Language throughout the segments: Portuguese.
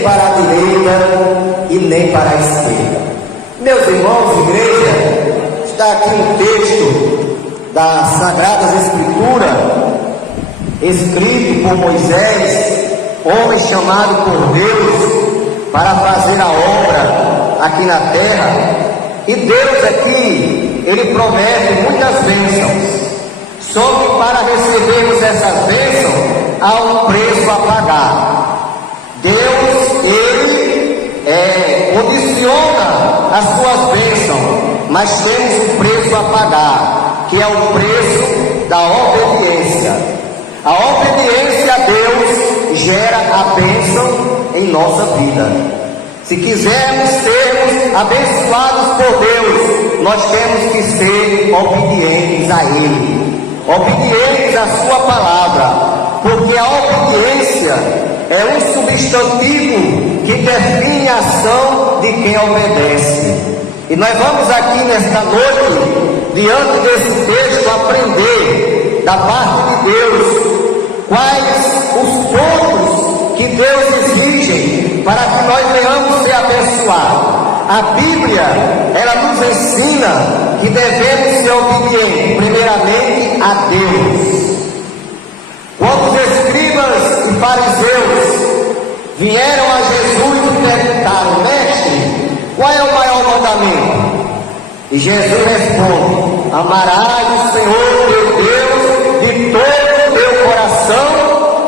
para a direita e nem para a esquerda. Meus irmãos, igreja, está aqui um texto das Sagradas Escrituras, escrito por Moisés, homem chamado por Deus para fazer a obra aqui na terra. E Deus aqui, Ele promete muitas bênçãos, só que para recebermos essas bênçãos, há um preço a pagar. Deus, Ele condiciona as suas bênçãos, mas temos um preço a pagar, que é o preço da obediência. A obediência a Deus gera a bênção em nossa vida. Se quisermos sermos abençoados por Deus, nós temos que ser obedientes a Ele, obedientes à Sua palavra, porque a obediência é um substantivo que define a ação de quem obedece. E nós vamos aqui nesta noite, diante desse texto, aprender da parte de Deus quais os pontos que Deus exige para que nós venhamos ser abençoados. A Bíblia, ela nos ensina que devemos ser obedientes, primeiramente a Deus. Quando os escribas e fariseus vieram a Jesus e perguntaram: Mestre, qual é o maior mandamento? E Jesus responde: amarás o Senhor teu Deus de todo o teu coração,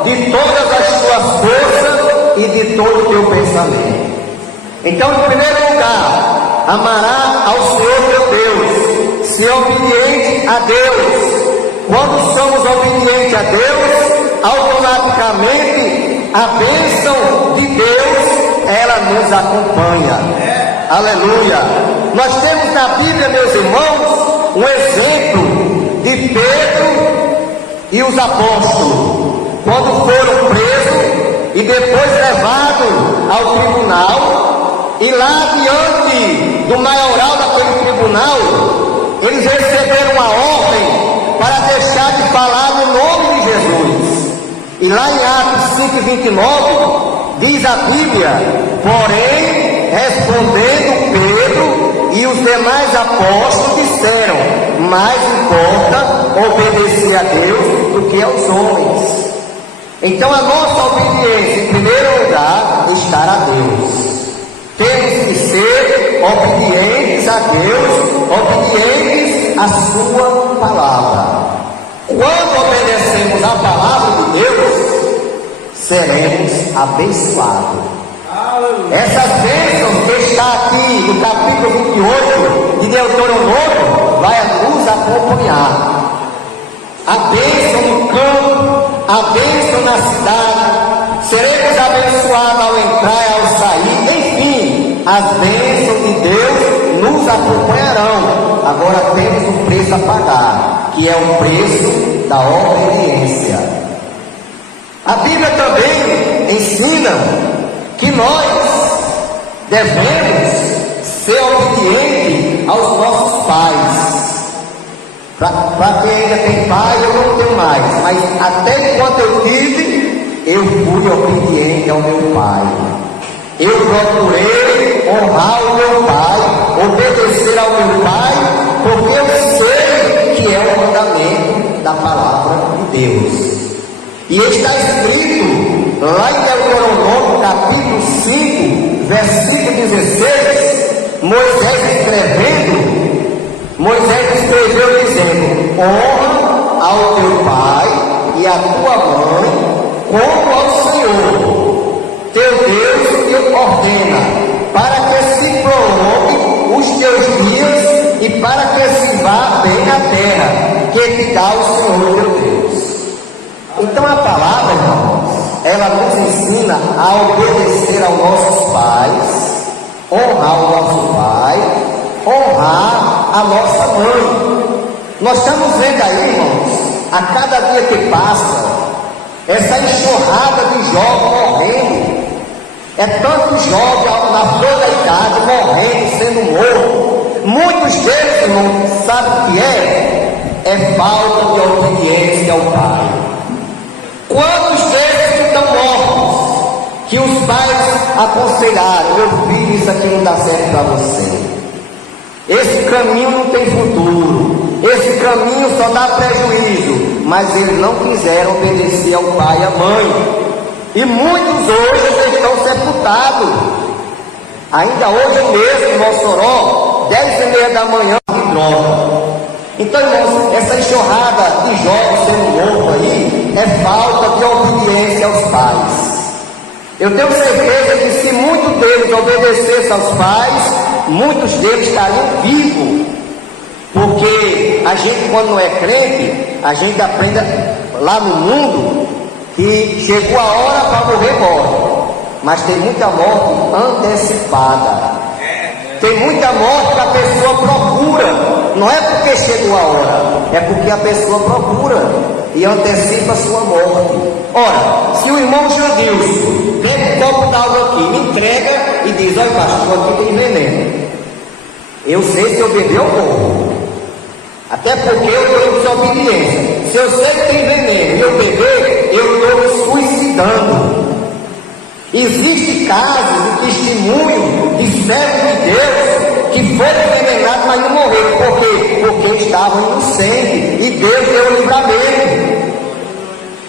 de todas as tuas forças e de todo o teu pensamento. Então, em primeiro lugar, amará ao Senhor teu Deus, ser obediente a Deus. Quando somos obedientes a Deus, automaticamente a bênção de Deus, ela nos acompanha. Aleluia! Nós temos na Bíblia, meus irmãos, um exemplo de Pedro e os apóstolos, quando foram presos e depois levados ao tribunal, e lá diante do maioral daquele tribunal, eles receberam uma ordem para deixar de falar no nome de Jesus. E lá em Atos 5:29 diz a Bíblia: porém, respondendo Pedro e os demais apóstolos disseram: mais importa obedecer a Deus do que aos homens. Então a nossa obediência, em primeiro lugar, está a Deus. Temos que ser obedientes a Deus, obedientes à Sua palavra. Quando obedecemos a palavra de Deus, seremos abençoados. Essas bênçãos que está aqui no capítulo 28 de Deuteronômio vai nos acompanhar. A bênção no campo, a bênção na cidade, seremos abençoados ao entrar e ao sair, enfim, as bênçãos de Deus nos acompanharão. Agora temos um preço a pagar, que é o preço da obediência. A Bíblia também ensina que nós devemos ser obedientes aos nossos pais. Para quem ainda tem pai, eu não tenho mais, mas até enquanto eu tive, eu fui obediente ao meu pai. Eu procurei honrar o meu pai, obedecer ao meu pai, porque eu sei que é o mandamento da palavra de Deus. E está escrito lá em Deuteronômio capítulo 5, versículo 16, Moisés escreveu dizendo: honra ao teu pai e à tua mãe como ao Senhor teu Deus te ordena, para que se prolongue os teus dias e para que se vá bem a terra que te dá o Senhor teu Deus. Então a palavra, irmãos, ela nos ensina a obedecer aos nossos pais, honrar o nosso pai, honrar a nossa mãe. Nós estamos vendo aí, irmãos, a cada dia que passa, essa enxurrada de jovens morrendo. É tanto jovem na flor da idade morrendo, sendo morto. Muitos deles, irmãos, sabe o que é? É falta de obediência ao pai. Quantos deles que estão mortos, que os pais aconselharam: meu filho, isso aqui não dá certo para você, esse caminho não tem futuro, esse caminho só dá prejuízo. Mas eles não quiseram obedecer ao pai e à mãe, e muitos hoje estão sepultados. Ainda hoje mesmo em Mossoró, 10h30 da manhã, de droga. Então, irmãos, essa enxurrada de jovens sendo mortos aí é falta de obediência aos pais. Eu tenho certeza que se muitos deles obedecessem aos pais, muitos deles estariam vivos. Porque a gente, quando não é crente, a gente aprende lá no mundo que chegou a hora para morrer, morre. Mas tem muita morte antecipada. Tem muita morte que a pessoa procura. Não é porque chegou a hora, é porque a pessoa procura e antecipa a sua morte. Ora, se o irmão Jandilson pega um copo d'água aqui, me entrega e diz: olha, pastor, aqui tem veneno. Eu sei, se eu beber eu morro. Até porque eu estou em desobediência. Se eu sei que tem veneno e eu beber, eu estou me suicidando. Existem casos de testemunho de servos de Deus que foram envenenados, mas não morreram. Por quê? Porque estavam inocentes e Deus deu o livramento.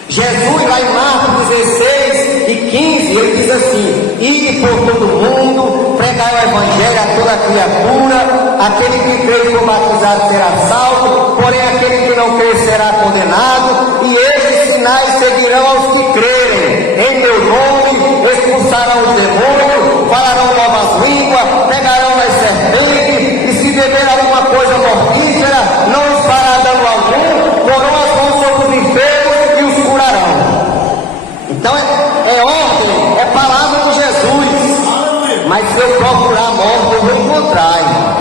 Jesus, lá em Marcos 16:15, ele diz assim: ide por todo mundo, pregai o evangelho a toda criatura, aquele que crê e for batizado será salvo, porém aquele que não crê será condenado, e estes sinais seguirão aos que crerem. Em meu nome expulsarão os demônios, falarão novas línguas, pegarão as serpentes, e se beber alguma coisa mortífera, não lhes fará dano algum, porão as mãos sobre os enfermos e os curarão. Então é ordem, é palavra de Jesus. Mas se eu procurar a morte, eu vou encontrar, irmão.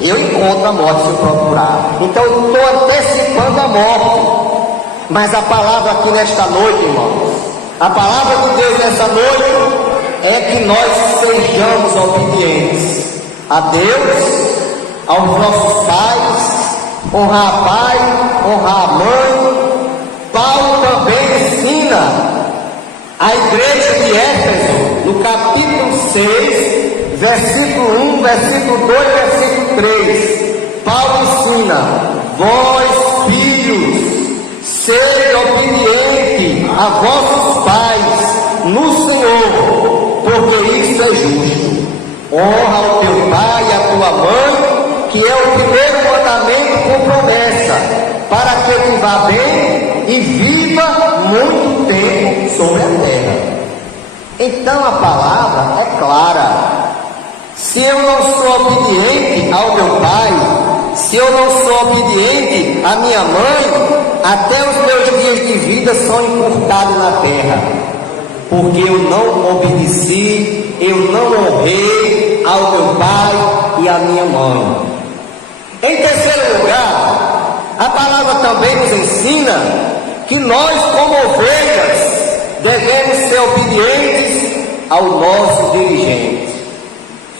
Eu encontro a morte se eu procurar. Então eu estou antecipando a morte. Mas a palavra aqui nesta noite, irmãos, a palavra de Deus nessa noite é que nós sejamos obedientes a Deus, aos nossos pais, honrar a pai, honrar a mãe. Paulo também ensina a igreja de Éfeso, no capítulo 6, versículo 1, versículo 2, versículo 3. Paulo ensina: vós, filhos, sede obediente a vossos pais no Senhor, porque isso é justo. Honra o teu pai e a tua mãe, que é o primeiro mandamento com promessa, para que te vá bem e viva muito tempo sobre a terra. Então a palavra é clara. Se eu não sou obediente ao meu pai, se eu não sou obediente à minha mãe, até os meus dias de vida são encurtados na terra, porque eu não obedeci, eu não honrei ao meu pai e à minha mãe. Em terceiro lugar, a palavra também nos ensina que nós, como ovelhas, devemos ser obedientes ao nosso dirigente.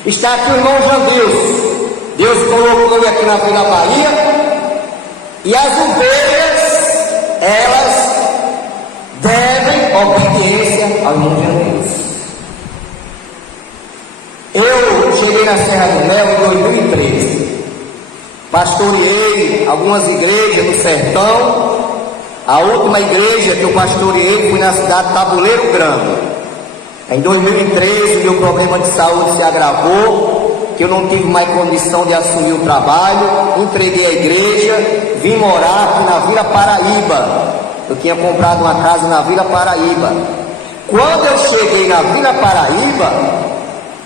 Está aqui o irmão Jandilson. Deus colocou ele aqui na Vila Bahia, e as ovelhas, elas devem obediência ao irmão Jandilson. Eu cheguei na Serra do Mel em 2013, pastoreei algumas igrejas no sertão. A última igreja que eu pastoreei foi na cidade de Tabuleiro Grande. Em 2013, meu problema de saúde se agravou, que eu não tive mais condição de assumir o trabalho, entreguei a igreja, vim morar aqui na Vila Paraíba. Eu tinha comprado uma casa na Vila Paraíba. Quando eu cheguei na Vila Paraíba,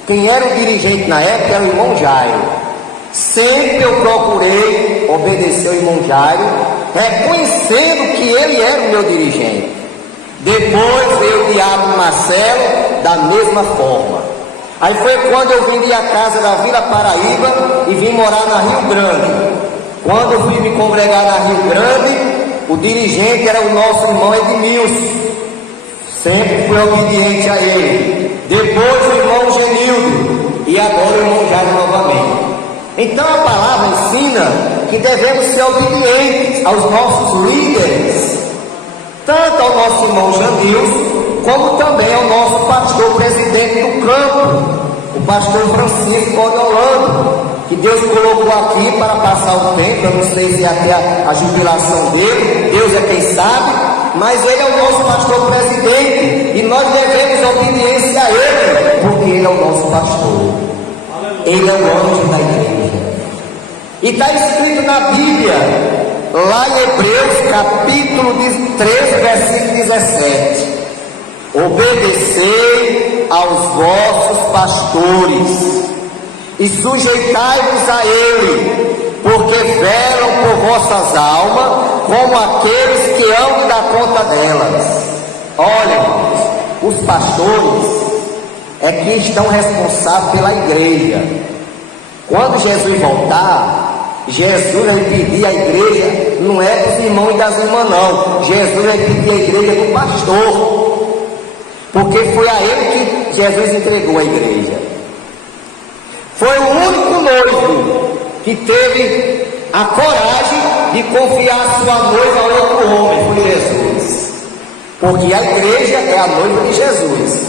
quem era o dirigente na época era o irmão Jairo. Sempre eu procurei obedecer ao irmão Jairo, reconhecendo que ele era o meu dirigente. Depois veio o diácono Marcelo, da mesma forma. Aí foi quando eu vendi a casa da Vila Paraíba e vim morar na Rio Grande. Quando eu fui me congregar na Rio Grande, o dirigente era o nosso irmão Edmilson. Sempre fui obediente a ele. Depois o irmão Genildo e agora o irmão Jairo novamente. Então a palavra ensina que devemos ser obedientes aos nossos líderes, tanto ao nosso irmão Jandilson como também ao nosso pastor presidente do campo, o pastor Francisco Coriolano, que Deus colocou aqui para passar o tempo. Eu não sei se até a jubilação dele, Deus é quem sabe, mas ele é o nosso pastor presidente e nós devemos obediência a ele, porque ele é o nosso pastor, ele é o anjo da igreja. E está escrito na Bíblia, lá em Hebreus capítulo 13, versículo 17: obedecei aos vossos pastores e sujeitai-vos a ele, porque velam por vossas almas, como aqueles que hão de dar conta delas. Olha, irmãos, os pastores é que estão responsáveis pela igreja. Quando Jesus voltar, Jesus vai pedir a igreja, não é dos irmãos e das irmãs não, Jesus vai pedir a igreja do pastor, porque foi a ele que Jesus entregou a igreja. Foi o único noivo que teve a coragem de confiar a sua noiva a outro homem, foi Jesus, porque a igreja é a noiva de Jesus,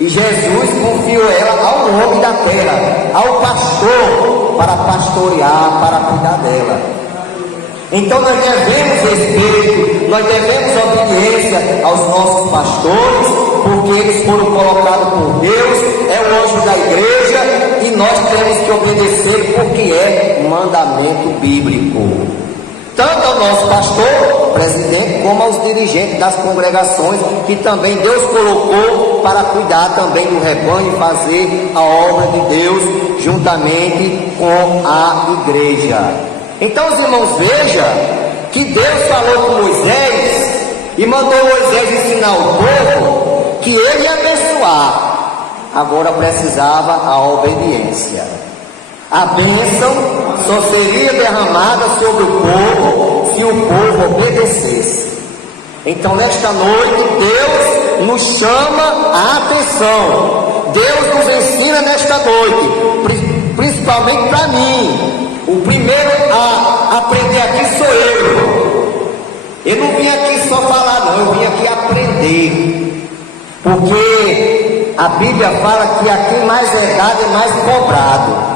e Jesus confiou ela ao homem da terra, ao pastor, para pastorear, para cuidar dela. Então nós devemos respeito, nós devemos obediência aos nossos pastores, porque eles foram colocados por Deus, é o anjo da igreja, e nós temos que obedecer, porque é mandamento bíblico. Tanto ao nosso pastor, presidente, como aos dirigentes das congregações, que também Deus colocou para cuidar também do rebanho e fazer a obra de Deus juntamente com a igreja. Então, os irmãos, vejam que Deus falou com Moisés e mandou Moisés ensinar o povo que ele ia abençoar. Agora precisava a obediência. A bênção só seria derramada sobre o povo se o povo obedecesse. Então, nesta noite, Deus nos chama a atenção. Deus nos ensina nesta noite, principalmente para mim. O primeiro a aprender aqui sou eu. Eu não vim aqui só falar não, eu vim aqui aprender. Porque a Bíblia fala que aqui mais é dado é mais cobrado.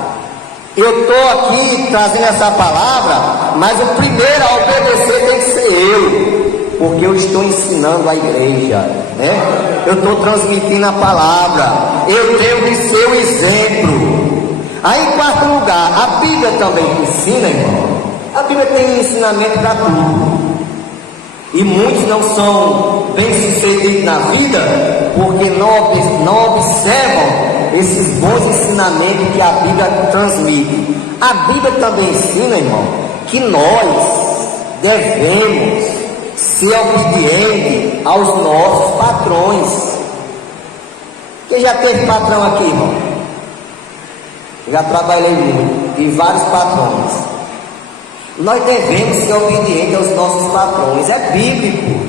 Eu estou aqui trazendo essa palavra, mas o primeiro a obedecer tem que ser eu, porque eu estou ensinando a igreja, né? Eu estou transmitindo a palavra, eu tenho que ser o exemplo. Aí, em quarto lugar, a Bíblia também ensina, irmão. A Bíblia tem ensinamento para tudo. E muitos não são bem-sucedidos na vida porque não observam esses bons ensinamentos que a Bíblia transmite. A Bíblia também ensina, irmão, que nós devemos ser obedientes aos nossos patrões. Quem já teve patrão aqui, irmão? Eu já trabalhei muito e vários patrões. Nós devemos ser obedientes aos nossos patrões, é bíblico.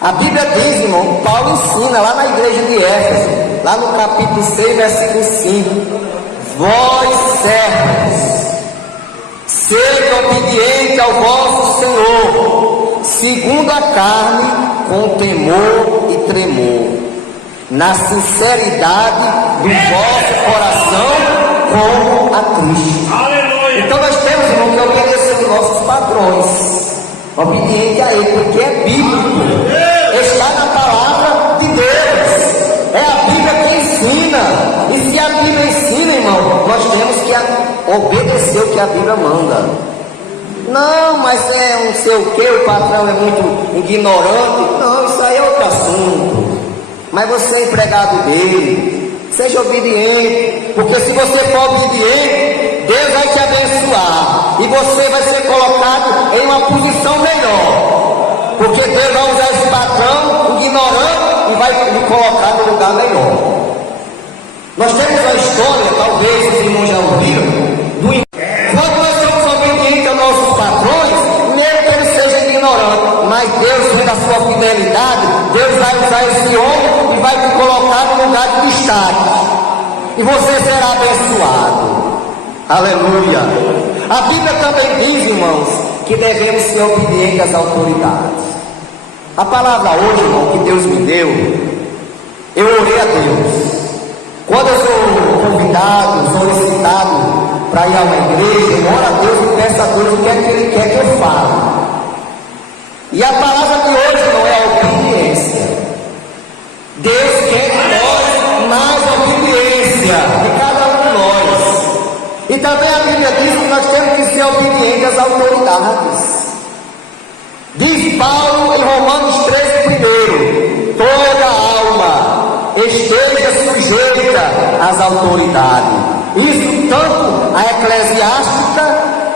A Bíblia diz, irmão, Paulo ensina lá na igreja de Éfeso, lá no capítulo 6, versículo 5: vós servos, sede obediente ao vosso Senhor, segundo a carne, com temor e tremor, na sinceridade do vosso coração, como a Cristo. Aleluia. Então nós temos, irmão, que obedecer aos nossos padrões, obediente a ele, porque é bíblico, está na palavra de Deus, é a Bíblia que ensina. E se a Bíblia ensina, irmão, nós temos que obedecer o que a Bíblia manda. Não, mas é não sei o que, o patrão é muito ignorante. Não, isso aí é outro assunto. Mas você é empregado dele, seja obediente, porque se você for obediente, Deus vai te abençoar e você vai ser colocado em uma posição melhor, porque Deus vai usar esse patrão ignorante e vai me colocar no lugar melhor. Nós temos uma história, talvez os irmãos já ouviram, quando nós somos obedientes aos nossos patrões, mesmo que eles sejam ignorantes, mas Deus, vendo a sua fidelidade, Deus vai usar esse homem e vai te colocar no lugar de destaque, e você será abençoado. Aleluia. A Bíblia também diz, irmãos, que devemos ser obedientes às autoridades. A palavra hoje, irmão, que Deus me deu, eu orei a Deus. Quando eu sou convidado, solicitado para ir a uma igreja, eu oro a Deus e peço a Deus o que é que Ele quer que eu fale. E a palavra de hoje não é a obediência. Deus quer de nós mais obediência, de cada um de nós. E também a Bíblia diz que nós temos que ser obedientes às autoridades. Diz Paulo em Romanos 13, primeiro: toda alma esteja sujeita às autoridades. Isso tanto a eclesiástica,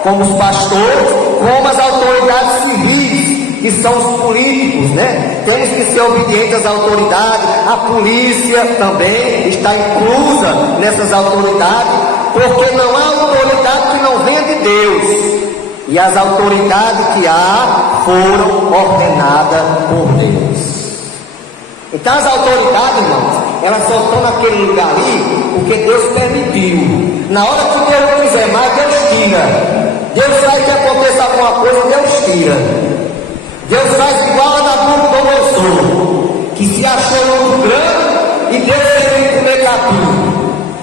como os pastores, como as autoridades civis, que são os políticos, né? Temos que ser obedientes às autoridades. A polícia também está inclusa nessas autoridades, porque não há autoridade que não venha de Deus. E as autoridades que há foram ordenadas por Deus. Então as autoridades, irmãos, elas só estão naquele lugar ali porque Deus permitiu. Na hora que Deus não quiser mais, Deus tira. Deus faz que aconteça alguma coisa, Deus tira. Deus faz igual a Nabucodonosor, que se achou muito grande e Deus teve que comer capim.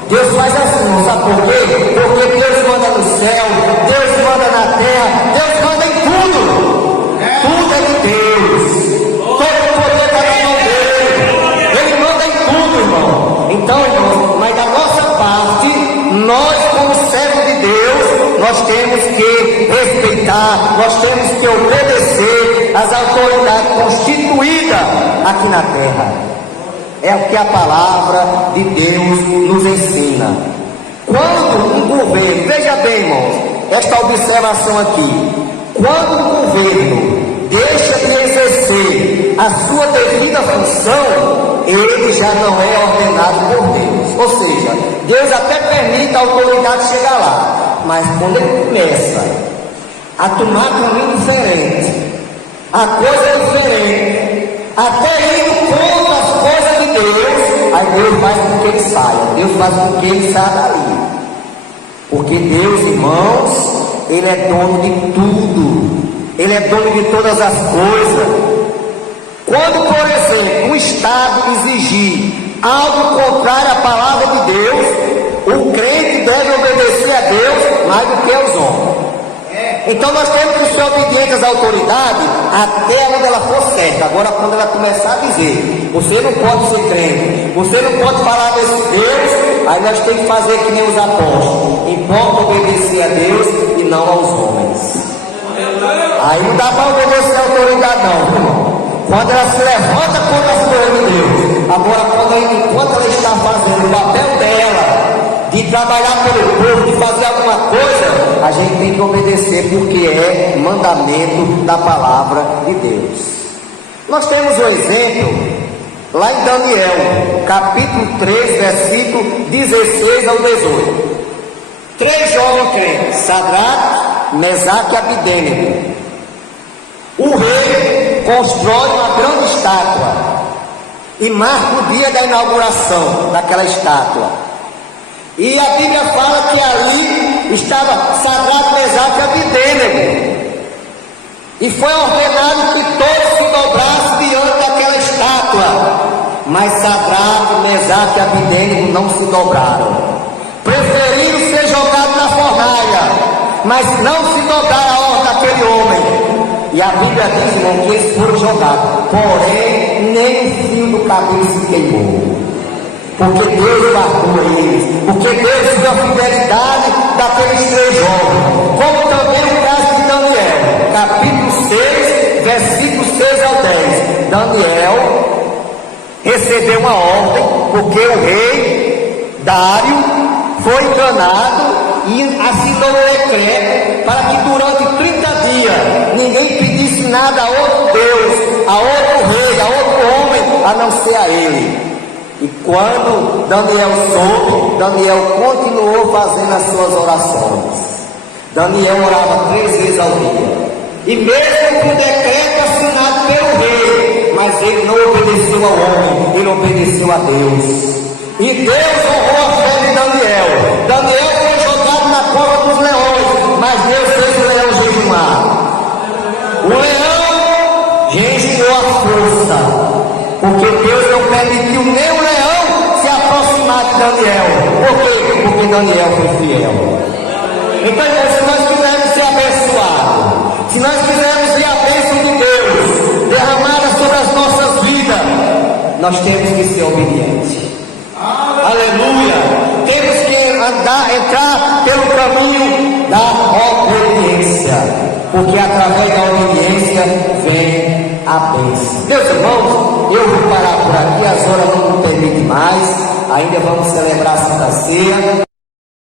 Deus faz assim, sabe por quê? Porque Deus manda no céu, Deus manda na terra, Deus manda em tudo. Tudo é de Deus. Todo o poder está na mão dele. Ele manda em tudo, irmão. Então, irmão, mas da nossa parte, nós como servos de Deus, nós temos que respeitar, nós temos que obedecer às autoridades constituídas aqui na terra. É o que a palavra de Deus nos ensina. Quando um governo, veja bem, irmãos, esta observação aqui: quando um governo deixa de exercer a sua devida função, ele já não é ordenado por Deus. Ou seja, Deus até permite a autoridade chegar lá, mas quando ele começa a tomar caminho diferente, a coisa diferente, até indo contra as coisas de Deus, aí Deus faz com que ele saia, Deus faz com que ele saia dali. Porque Deus, irmãos, Ele é dono de tudo, Ele é dono de todas as coisas. Quando, por exemplo, um Estado exigir algo contrário à palavra de Deus, o crente deve obedecer a Deus mais do que aos homens. Então nós temos que ser obedientes às autoridades até onde ela for certa. Agora, quando ela começar a dizer, você não pode ser crente, você não pode falar desse Deus, aí nós temos que fazer que nem os apóstolos. Importa obedecer a Deus e não aos homens. Aí não dá para obedecer a autoridade não, irmão. Quando ela se levanta contra as coisas de Deus. Agora, enquanto ela está fazendo o papel dela, de trabalhar pelo povo, de fazer alguma coisa, a gente tem que obedecer, porque é mandamento da palavra de Deus. Nós temos um exemplo lá em Daniel, capítulo 3, versículo 16 ao 18. 3 jovens crentes, Sadraque, Mesaque e Abidênego. O rei constrói uma grande estátua e marca o dia da inauguração daquela estátua. E a Bíblia fala que ali estava Sadraque, Mesaque e Abidênego. E foi ordenado que todos se dobrassem diante daquela estátua. Mas Sadraque, Mesaque e Abidênego não se dobraram. Preferiram ser jogados na fornalha, mas não se dobraram a ordem daquele homem. E a Bíblia diz, irmão, que eles foram jogados. Porém, nem o fio do cabelo se queimou. Porque Deus guardou eles, porque Deus viu a fidelidade daqueles 3 jovens, como também o caso de Daniel, capítulo 6, versículos 6 ao 10. Daniel recebeu uma ordem, porque o rei Dário foi enganado e assinou um decreto para que durante 30 dias ninguém pedisse nada a outro Deus, a outro rei, a outro homem, a não ser a ele. E quando Daniel soube, Daniel continuou fazendo as suas orações. Daniel orava 3 vezes ao dia. E mesmo com o decreto assinado pelo rei, mas ele não obedeceu ao homem, ele obedeceu a Deus. E Deus honrou a fé de Daniel. Daniel foi jogado na cova dos leões, mas Deus fez o leão jejuar. O leão jejuou a força, porque Deus não permitiu nem o leão se aproximar de Daniel. Por quê? Porque Daniel foi fiel. Então, se nós quisermos ser abençoados, se nós quisermos ver a bênção de Deus derramada sobre as nossas vidas, nós temos que ser obedientes. Aleluia! Temos que entrar pelo caminho da obediência, porque através da obediência vem a bênção. Meus irmãos, eu vou parar por aqui, as horas não me permitem mais, ainda vamos celebrar a Santa Ceia.